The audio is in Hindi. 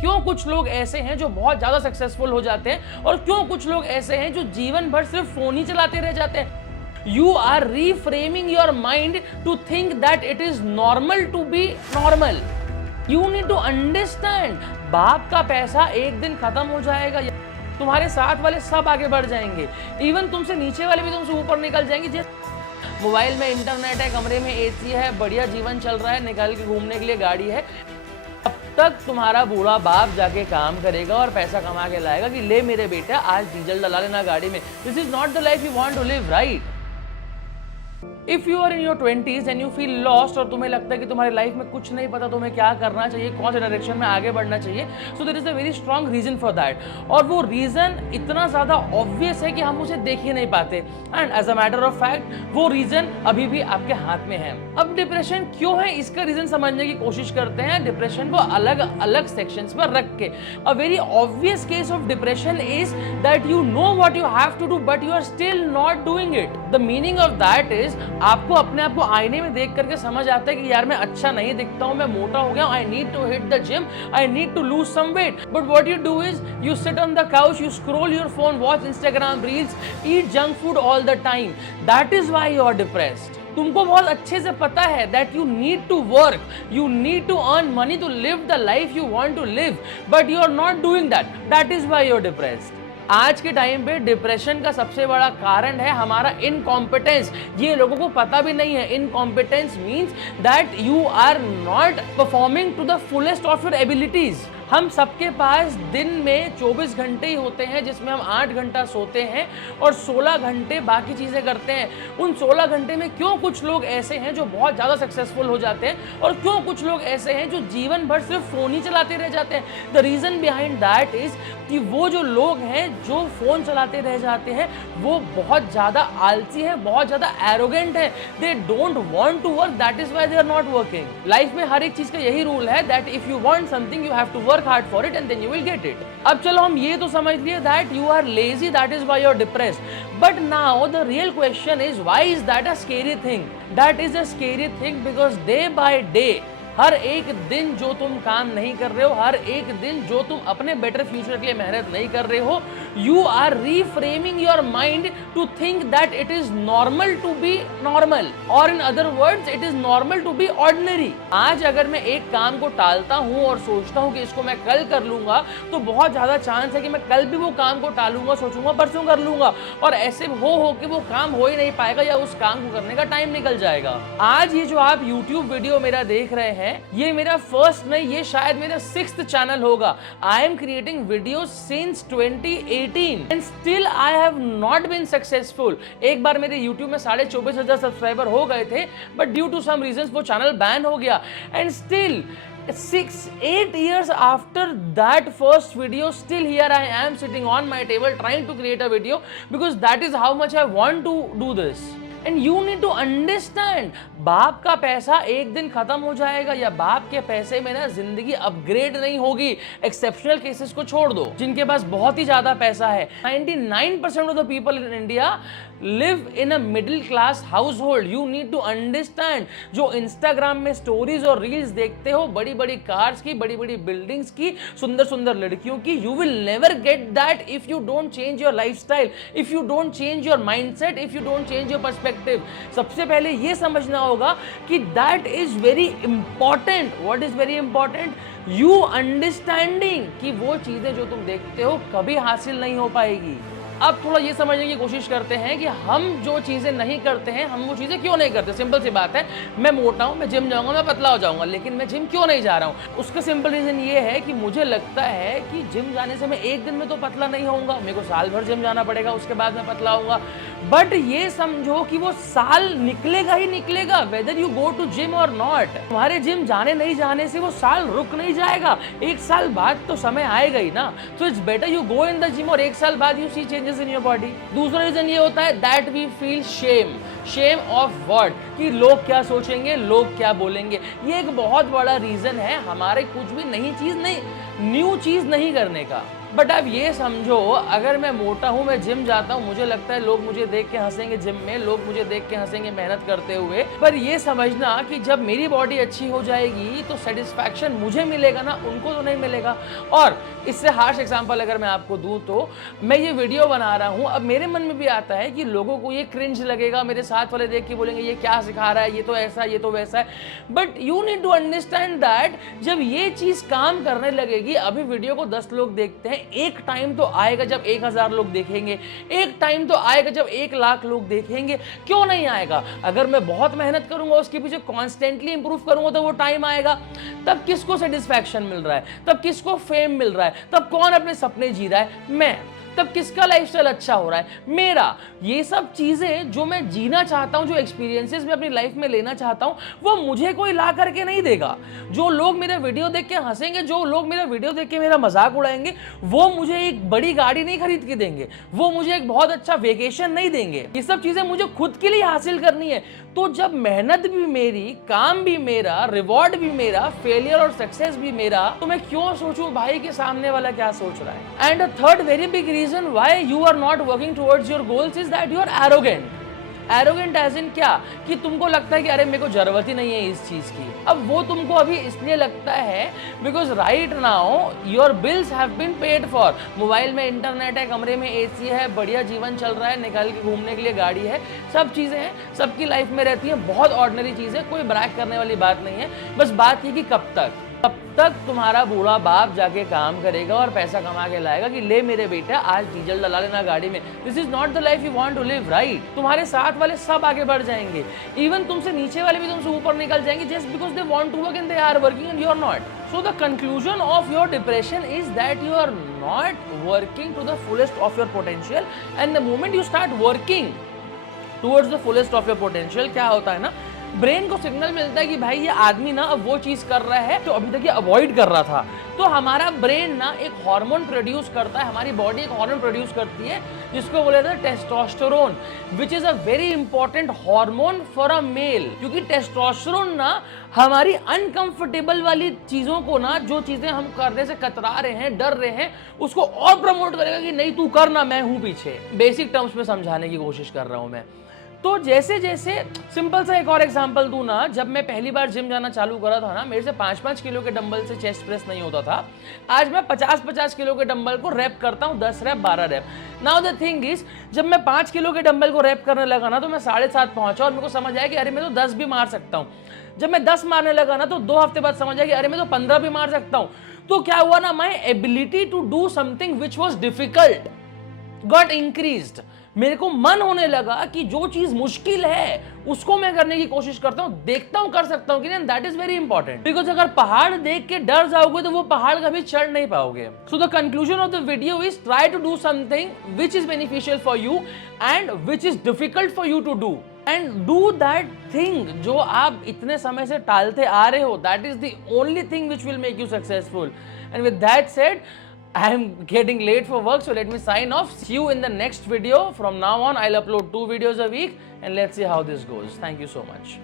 क्यों कुछ लोग ऐसे हैं जो बहुत ज्यादा सक्सेसफुल हो जाते हैं और क्यों कुछ लोग ऐसे हैं जो जीवन भर सिर्फ फोन ही चलाते रह जाते हैं? You are reframing your mind to think that it is normal to be normal. You need to understand, बाप का पैसा एक दिन खत्म हो जाएगा, तुम्हारे साथ वाले सब आगे बढ़ जाएंगे, इवन तुमसे नीचे वाले भी तुमसे ऊपर निकल जाएंगे। जैसे मोबाइल में इंटरनेट है, कमरे में एसी है, बढ़िया जीवन चल रहा है, निकाल के घूमने के लिए गाड़ी है, तब तक तुम्हारा बूढ़ा बाप जाके काम करेगा और पैसा कमा के लाएगा कि ले मेरे बेटा आज डीजल डला लेना गाड़ी में। This is not the life you want to live, right? If you are in your 20s and you feel lost और तुम्हें लगता है कि तुम्हारी लाइफ में कुछ नहीं पता, तुम्हें क्या करना चाहिए, कौन से डायरेक्शन में आगे बढ़ना चाहिए, so there is a very strong reason for that. और वो रीजन इतना ज्यादा ऑब्वियस है कि हम उसे देख ही नहीं पाते, and as a matter of fact वो रीजन अभी भी आपके हाथ में है। अब डिप्रेशन क्यों है, इसका रीजन समझने की कोशिश करते हैं, डिप्रेशन को अलग अलग सेक्शंस पर रख के। A very obvious case of depression is that you know what you have to do but you are still not doing it. The meaning of that is आपको अपने आप को आईने में देख करके समझ आता है कि यार मैं अच्छा नहीं दिखता हूं, मैं मोटा हो गया हूं, I need to hit the gym, I need to lose some weight, but what you do is you sit on the couch, you scroll your phone, watch Instagram reels, eat junk food all the time. That is why you are depressed. तुमको बहुत अच्छे से पता है that you need to work, you need to earn money to live the life you want to live, but you are not doing that. That is why you are depressed. आज के टाइम पे डिप्रेशन का सबसे बड़ा कारण है हमारा इनकॉम्पिटेंस। ये लोगों को पता भी नहीं है। Incompetence means that you are not performing to the fullest of your abilities. हम सबके पास दिन में 24 घंटे ही होते हैं जिसमें हम 8 घंटा सोते हैं और 16 घंटे बाकी चीज़ें करते हैं। उन 16 घंटे में क्यों कुछ लोग ऐसे हैं जो बहुत ज़्यादा सक्सेसफुल हो जाते हैं और क्यों कुछ लोग ऐसे हैं जो जीवन भर सिर्फ फ़ोन ही चलाते रह जाते हैं? The reason behind that is कि वो जो लोग हैं जो फ़ोन चलाते रह जाते हैं वो बहुत ज़्यादा आलसी हैं, बहुत ज़्यादा एरोगेंट हैं। They don't want to work, that is why they are not working. Life में हर एक चीज़ का यही रूल है that if you want something you have to work hard for it and then you will get it. अब चलो हम ये तो समझ लिए that you are lazy, that is why you are depressed. But now the real question is why is that a scary thing? That is a scary thing because day by day हर एक दिन जो तुम काम नहीं कर रहे हो, हर एक दिन जो तुम अपने बेटर फ्यूचर के लिए मेहनत नहीं कर रहे हो, you are reframing your mind to think that it is normal to be normal, और in other words it is normal to be ordinary. आज अगर मैं एक काम को टालता हूं और सोचता हूं कि इसको मैं कल कर लूंगा, तो बहुत ज्यादा चांस है कि मैं कल भी वो काम को टालूंगा, सोचूंगा परसों कर लूंगा, और ऐसे हो के वो काम हो ही नहीं पाएगा या उस काम को करने का टाइम निकल जाएगा। आज ये जो आप YouTube वीडियो मेरा देख रहे हैं, ये मेरा फर्स्ट नहीं, ये शायद मेरा 6th चैनल होगा। I am creating video since 2018 and still I have not been successful. एक बार मेरे YouTube में 24,500 सब्सक्राइबर हो गए थे, but due to some reasons वो चैनल बैन हो गया। And still 6-8 years after that first video, still here I am sitting on my table trying to create a video because that is how much I want to do this. And you need to understand, बाप का पैसा एक दिन खत्म हो जाएगा या बाप के पैसे में ना जिंदगी अपग्रेड नहीं होगी। एक्सेप्शनल केसेस को छोड़ दो जिनके पास बहुत ही ज्यादा पैसा है। 99% of the people in India live in a middle class household. You need to understand, जो इंस्टाग्राम में स्टोरीज और रील्स देखते हो बड़ी बड़ी कार्स की, बड़ी बड़ी बिल्डिंग्स की, सुंदर सुंदर लड़कियों की, you will never get that if you don't change your lifestyle, if you don't change your mindset, if you don't change your perspective. सबसे पहले ये समझना होगा कि that is very important. What is very important? You understanding कि वो चीजें जो तुम देखते हो कभी हासिल नहीं हो पाएगी। अब थोड़ा ये समझने की कोशिश करते हैं कि हम जो चीज़ें नहीं करते हैं, हम वो चीज़ें क्यों नहीं करते। सिंपल सी बात है, मैं मोटा हूँ, मैं जिम जाऊँगा, मैं पतला हो जाऊँगा, लेकिन मैं जिम क्यों नहीं जा रहा हूँ? उसका सिंपल रीज़न ये है कि मुझे लगता है कि जिम जाने से मैं एक दिन में तो पतला नहीं होऊंगा, मेरे को साल भर जिम जाना पड़ेगा, उसके बाद मैं पतला होऊंगा। बट ये समझो कि वो साल निकलेगा ही निकलेगा, whether you go to gym or not. तुम्हारे जिम जाने नहीं जाने से वो साल रुक नहीं जाएगा, एक साल बाद तो समय आएगा ही ना। So it's better you go in the gym और एक साल बाद you see changes in your body. दूसरा रीजन ये होता है that we feel shame. Shame of what? कि लोग क्या सोचेंगे, लोग क्या बोलेंगे। ये एक बहुत बड़ा रीजन है हमारे कुछ भी नई चीज नहीं, न्यू चीज नहीं करने का। बट अब ये समझो, अगर मैं मोटा हूं, मैं जिम जाता हूं, मुझे लगता है लोग मुझे देख के हंसेंगे, जिम में लोग मुझे देख के हंसेंगे मेहनत करते हुए, पर ये समझना कि जब मेरी बॉडी अच्छी हो जाएगी तो सेटिस्फैक्शन मुझे मिलेगा ना, उनको तो नहीं मिलेगा। और इससे हार्श एग्जांपल अगर मैं आपको दूं तो मैं ये वीडियो बना रहा हूं, अब मेरे मन में भी आता है कि लोगों को ये क्रिंज लगेगा, मेरे साथ वाले देख के बोलेंगे ये क्या सिखा रहा है, ये तो ऐसा, ये तो वैसा है। But you need to understand that जब ये चीज काम करने लगेगी, अभी वीडियो को 10 लोग देखते हैं, एक टाइम तो आएगा जब 1000 लोग देखेंगे, एक टाइम तो आएगा जब 1 लाख लोग देखेंगे। क्यों नहीं आएगा? अगर मैं बहुत मेहनत करूंगा, उसके पीछे कॉन्स्टेंटली इंप्रूव करूंगा तो वो टाइम आएगा। तब किसको सेटिस्फैक्शन मिल रहा है? तब किसको फेम मिल रहा है? तब कौन अपने सपने जी रहा है? मैं। तब किसका लाइफस्टाइल अच्छा हो रहा है? मेरा। ये सब चीजें जो मैं जीना चाहता हूं, जो एक्सपीरियंसेस मैं अपनी लाइफ में लेना चाहता हूं, वो मुझे कोई ला करके नहीं देगा। जो लोग मेरे वीडियो देख के हंसेंगे, जो लोग मेरा वीडियो देख के मेरा मजाक उड़ाएंगे, वो मुझे एक बड़ी गाड़ी नहीं खरीद के देंगे, वो मुझे एक बहुत अच्छा वेकेशन नहीं देंगे। ये सब चीजें मुझे खुद के लिए हासिल करनी है। तो जब मेहनत भी मेरी, काम भी मेरा, रिवॉर्ड भी मेरा, फेलियर और सक्सेस भी मेरा, तो मैं क्यों सोचूं भाई के सामने वाला क्या सोच रहा है? And third very big reason why you are not working towards your goals is that you are arrogant. Arrogant as in क्या? कि तुमको लगता है कि अरे मेरे को जरूरत ही नहीं है इस चीज की। अब वो तुमको अभी इसलिए लगता है because right now your bills have been paid for. Mobile में इंटरनेट है, कमरे में एसी है, बढ़िया जीवन चल रहा है, निकाल के घूमने के लिए गाड़ी है, सब चीजें हैं, सबकी लाइफ में रहती है, बहुत ऑर्डिनरी चीज है, कोई ब्रैग करने वाली बात नहीं है। बस बात ये कि कब तक तुम्हारा बूढ़ा बाप जाके काम करेगा और पैसा कमा के लाएगा कि ले मेरे बेटा आज डीजल डला लेना गाड़ी में। This is not the life you want to live, right? तुम्हारे साथ वाले सब आगे बढ़ जाएंगे, इवन तुमसे नीचे वाले भी तुमसे ऊपर निकल जाएंगे, just because they want to work and they are working and you are not. So the conclusion of your depression is that you are not working to the fullest of your potential, and the moment you start working towards the fullest of your potential, क्या होता है ना, ब्रेन को सिग्नल मिलता है कि भाई ये आदमी ना अब वो चीज कर रहा है तो अभी तक ये अवॉइड कर रहा था। तो हमारा ब्रेन ना एक हार्मोन प्रोड्यूस करता है, हमारी बॉडी एक हार्मोन प्रोड्यूस करती है जिसको बोले जाते हैं testosterone, which is a very important hormone for a male. क्योंकि टेस्टोस्टेरोन ना हमारी अनकंफर्टेबल वाली चीजों को ना, जो चीजें हम करने से कतरा रहे हैं, डर रहे हैं, उसको और प्रमोट करेगा कि नहीं तू करना, मैं हूं पीछे। बेसिक टर्म्स में समझाने की कोशिश कर रहा हूं मैं। तो जैसे जैसे सिंपल सा एक और एग्जांपल दूं ना, जब मैं पहली बार जिम जाना चालू करा था ना, मेरे से 5-5 किलो के डंबल से चेस्ट प्रेस नहीं होता था। आज मैं 50-50 किलो के डंबल को रैप करता हूं, 10 rep 12 rep. Now the thing is, जब मैं 5 किलो के डंबल को रैप करने लगा ना तो मैं 7.5 पहुंचा और मेरे को समझ आया कि अरे मैं तो 10 भी मार सकता हूँ। जब मैं 10 मारने लगा ना तो 2 हफ्ते बाद समझ आया कि अरे मैं तो 15 भी मार सकता हूँ। तो क्या हुआ ना, my ability to do something which was difficult got increased. मेरे को मन होने लगा कि जो चीज मुश्किल है उसको मैं करने की कोशिश करता हूं, देखता हूं कर सकता हूं कि नहीं। That is very important, because अगर पहाड़ देख के डर जाओगे तो वो पहाड़ कभी चढ़ नहीं पाओगे। So the conclusion of the video is try to do something which is beneficial for you and which is difficult for you to do, and do that thing जो आप इतने समय से टालते आ रहे हो। That is the only thing which will make you successful. And with that said, I am getting late for work, so let me sign off. See you in the next video. From now on, I'll upload 2 videos a week and let's see how this goes. Thank you so much.